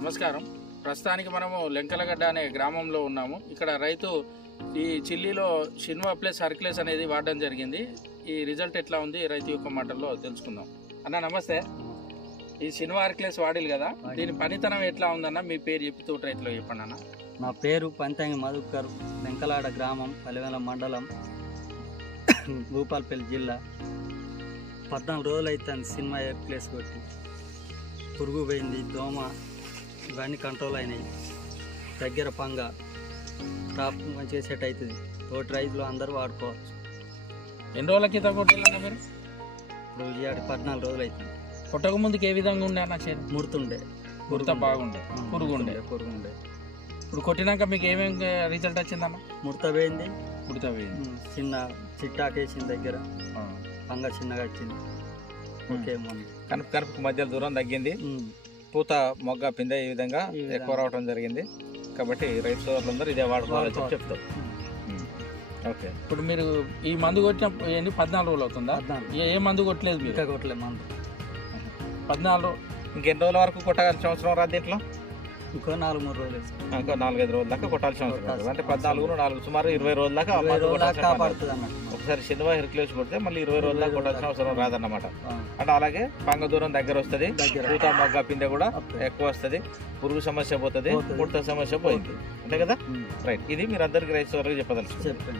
నమస్కారం. ప్రస్తుతానికి మనము లెంకలగడ్డ అనే గ్రామంలో ఉన్నాము. ఇక్కడ రైతు ఈ చిల్లీలో షిన్వా ప్లస్ హర్క్లెస్ అనేది వాడడం జరిగింది. ఈ రిజల్ట్ ఎట్లా ఉంది? రైతు యొక్క మాటల్లో తెలుసుకుందాం. అన్న నమస్తే. ఈ షిన్వా హర్క్లెస్ వాడిలు కదా? దీని పనితనం ఎట్లా ఉందన్న? మీ పేరు చెప్తూ రైతులో చెప్పండి అన్న. నా పేరు పంతంగి మధుకర్ వెంకలాడ గ్రామం పలివెల మండలం భూపాలపల్లి జిల్లా. పద్నాలుగు రోజులు అవుతుంది సినిమా ఏ ప్లేస్ కొట్టి. పురుగు పోయింది దోమ. ఇవన్నీ కంట్రోల్ అయినాయి. దగ్గర పంగ క్రాప్ మంచిగా సెట్ అవుతుంది. తోటి రైతులు అందరూ వాడుకోవచ్చు. ఎన్ని రోజుల క్రితం కొట్టాలన్న మీరు? ఇప్పుడు ఇవాటి పద్నాలుగు రోజులు అవుతుంది. కొట్టక ముందుకు ఏ విధంగా ఉండే అన్న చేను? ముడుతుండే. ముడత బాగుండే. పురుగు ఉండే పురుగు ఉండే ఇప్పుడు కొట్టినాక మీకు ఏమేమి రిజల్ట్ వచ్చిందన్న ముడత పోయింది. ముడత పోయింది. చిన్న చిట్టాకేసిన దగ్గర పంగ చిన్నగా వచ్చింది. ఓకే కనుపు కనుపుకు మధ్య దూరం తగ్గింది. పూత మొగ్గ పిందె ఈ విధంగా. ఎక్కువ రావడం జరిగింది కాబట్టి రైతు సోదరులందరూ ఇదే వాడుకోవాలని చెప్పి. చెప్తారు ఓకే ఇప్పుడు మీరు ఈ మందు కొట్టిన ఎన్ని పద్నాలుగు రోజులు అవుతుందా ఏ మందు కొట్టలేదు మీరు ఇంకా కొట్టలే మందు పద్నాలుగు ఇంకెన్ని రోజుల వరకు కొట్టాల్సిన అవసరం రాదు దీంట్లో ఇంకో నాలుగు మూడు రోజులు. ఇంకో నాలుగైదు రోజుల దాకా కొట్టాల్సిన అవసరం. అంటే పద్నాలుగు నాలుగు సుమారు ఇరవై రోజుల దాకా. కాపాడుతుంది అన్నట్టు ఒకసారి శనివారం హెర్క్యులేస్ కొడితే మళ్ళీ ఇరవై రోజుల దాకా కొట్టాల్సిన అవసరం రాదన్నమాట. అంటే అలాగే పంగ దూరం దగ్గర వస్తుంది. పూత మొగ్గ పిందె కూడా. ఎక్కువ వస్తుంది. పురుగు సమస్య పోతుంది. ముడత సమస్య పోయింది. అంతే కదా. రైట్ ఇది మీరు అందరికి రైతు వరకు చెప్పండి.